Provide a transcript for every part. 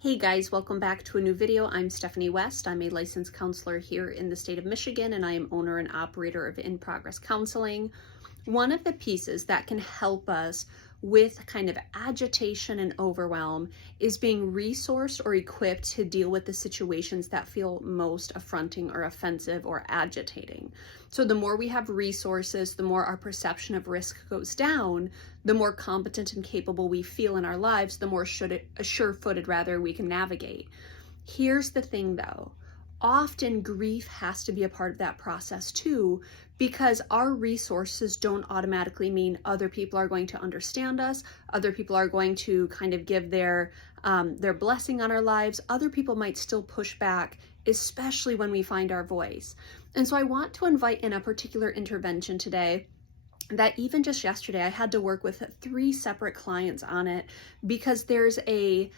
Hey guys, welcome back to a new video. I'm Stephanie West. I'm a licensed counselor here in the state of Michigan, and I am owner and operator of In Progress Counseling. One of the pieces that can help us with kind of agitation and overwhelm is being resourced or equipped to deal with the situations that feel most affronting or offensive or agitating. So the more we have resources, the more our perception of risk goes down, the more competent and capable we feel in our lives, the more sure-footed we can navigate. Here's the thing though. Often grief has to be a part of that process too, because our resources don't automatically mean other people are going to understand us, other people are going to kind of give their blessing on our lives. Other people might still push back, especially when we find our voice. And so I want to invite in a particular intervention today that even just yesterday I had to work with 3 separate clients on it, because there's a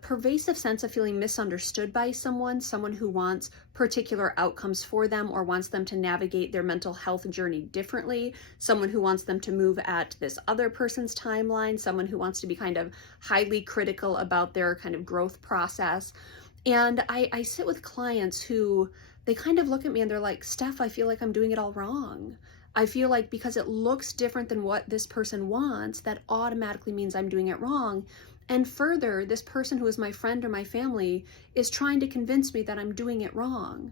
pervasive sense of feeling misunderstood by someone who wants particular outcomes for them or wants them to navigate their mental health journey differently, someone who wants them to move at this other person's timeline, someone who wants to be kind of highly critical about their kind of growth process. And I sit with clients who, they kind of look at me and they're like, Steph, I feel like I'm doing it all wrong. I feel like because it looks different than what this person wants, that automatically means I'm doing it wrong. And further, this person who is my friend or my family is trying to convince me that I'm doing it wrong.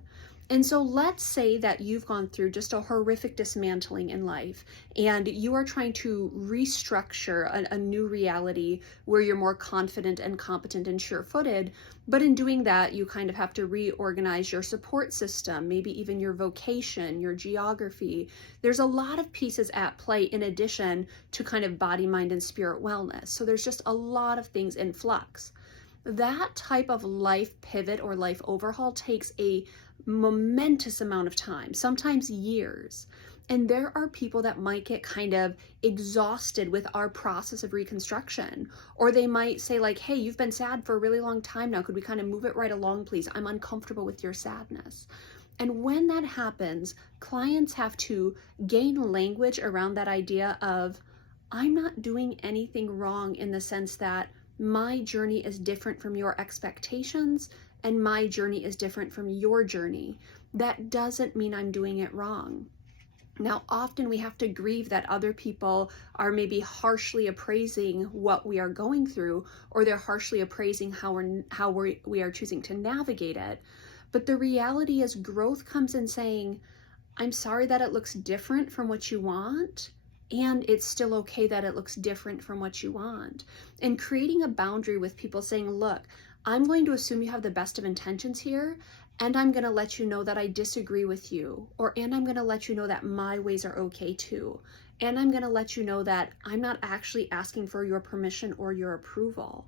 And so let's say that you've gone through just a horrific dismantling in life and you are trying to restructure a new reality where you're more confident and competent and sure-footed. But in doing that, you kind of have to reorganize your support system, maybe even your vocation, your geography. There's a lot of pieces at play in addition to kind of body, mind, and spirit wellness. So there's just a lot of things in flux. That type of life pivot or life overhaul takes a momentous amount of time, sometimes years. And there are people that might get kind of exhausted with our process of reconstruction, or they might say like, hey, you've been sad for a really long time now. Could we kind of move it right along, please? I'm uncomfortable with your sadness. And when that happens, clients have to gain language around that idea of, I'm not doing anything wrong in the sense that my journey is different from your expectations and my journey is different from your journey. That doesn't mean I'm doing it wrong. Now, often we have to grieve that other people are maybe harshly appraising what we are going through, or they're harshly appraising how we are choosing to navigate it. But the reality is growth comes in saying, I'm sorry that it looks different from what you want, and it's still okay that it looks different from what you want. And creating a boundary with people saying, look, I'm going to assume you have the best of intentions here, and I'm going to let you know that I disagree with you, and I'm going to let you know that my ways are okay too. And I'm going to let you know that I'm not actually asking for your permission or your approval.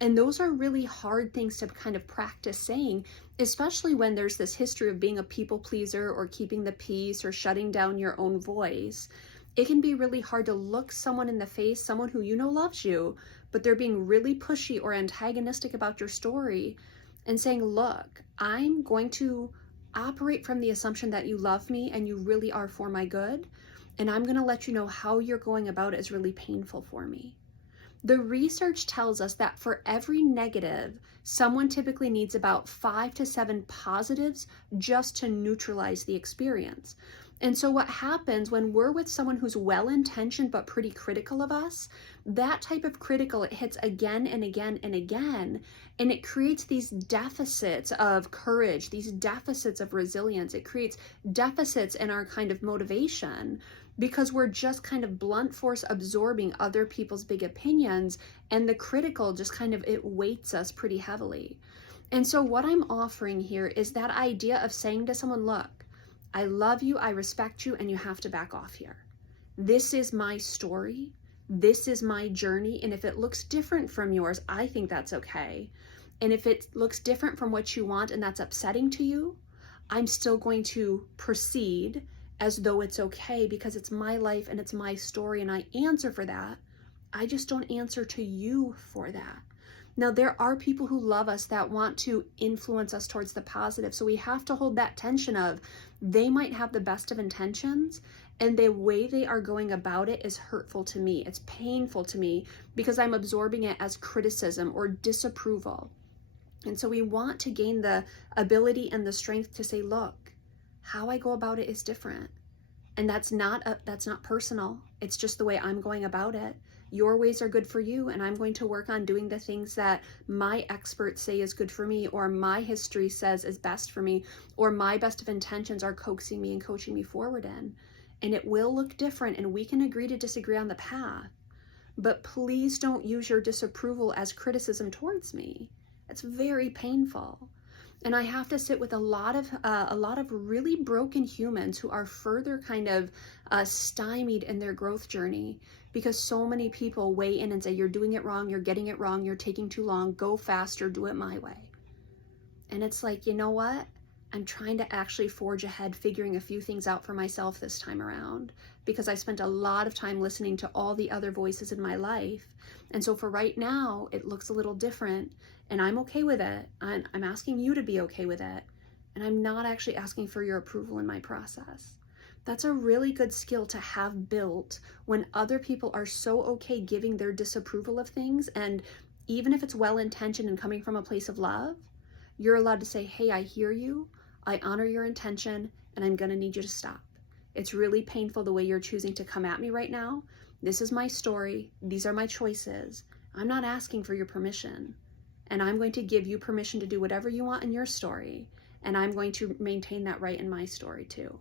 And those are really hard things to kind of practice saying, especially when there's this history of being a people pleaser or keeping the peace or shutting down your own voice. It can be really hard to look someone in the face, someone who you know loves you, but they're being really pushy or antagonistic about your story, and saying, look, I'm going to operate from the assumption that you love me and you really are for my good, and I'm going to let you know how you're going about it is really painful for me. The research tells us that for every negative, someone typically needs about 5 to 7 positives just to neutralize the experience. And so what happens when we're with someone who's well-intentioned but pretty critical of us, that type of critical, it hits again and again and again, and it creates these deficits of courage, these deficits of resilience. It creates deficits in our kind of motivation, because we're just kind of blunt force absorbing other people's big opinions, and the critical just kind of, it weights us pretty heavily. And so what I'm offering here is that idea of saying to someone, look, I love you, I respect you, and you have to back off here. This is my story. This is my journey. And if it looks different from yours, I think that's okay. And if it looks different from what you want and that's upsetting to you, I'm still going to proceed as though it's okay, because it's my life and it's my story and I answer for that. I just don't answer to you for that. Now, there are people who love us that want to influence us towards the positive. So we have to hold that tension of, they might have the best of intentions and the way they are going about it is hurtful to me. It's painful to me because I'm absorbing it as criticism or disapproval. And so we want to gain the ability and the strength to say, look, how I go about it is different. And that's not personal. It's just the way I'm going about it. Your ways are good for you, and I'm going to work on doing the things that my experts say is good for me, or my history says is best for me, or my best of intentions are coaxing me and coaching me forward in. And it will look different, and we can agree to disagree on the path. But please don't use your disapproval as criticism towards me. It's very painful. And I have to sit with a lot of really broken humans who are further kind of stymied in their growth journey, because so many people weigh in and say, you're doing it wrong, you're getting it wrong, you're taking too long, go faster, do it my way. And it's like, you know what? I'm trying to actually forge ahead, figuring a few things out for myself this time around, because I spent a lot of time listening to all the other voices in my life. And so for right now, it looks a little different, and I'm okay with it. I'm asking you to be okay with it. And I'm not actually asking for your approval in my process. That's a really good skill to have built when other people are so okay giving their disapproval of things. And even if it's well-intentioned and coming from a place of love, you're allowed to say, hey, I hear you, I honor your intention, and I'm gonna need you to stop. It's really painful the way you're choosing to come at me right now. This is my story, these are my choices. I'm not asking for your permission, and I'm going to give you permission to do whatever you want in your story, and I'm going to maintain that right in my story too.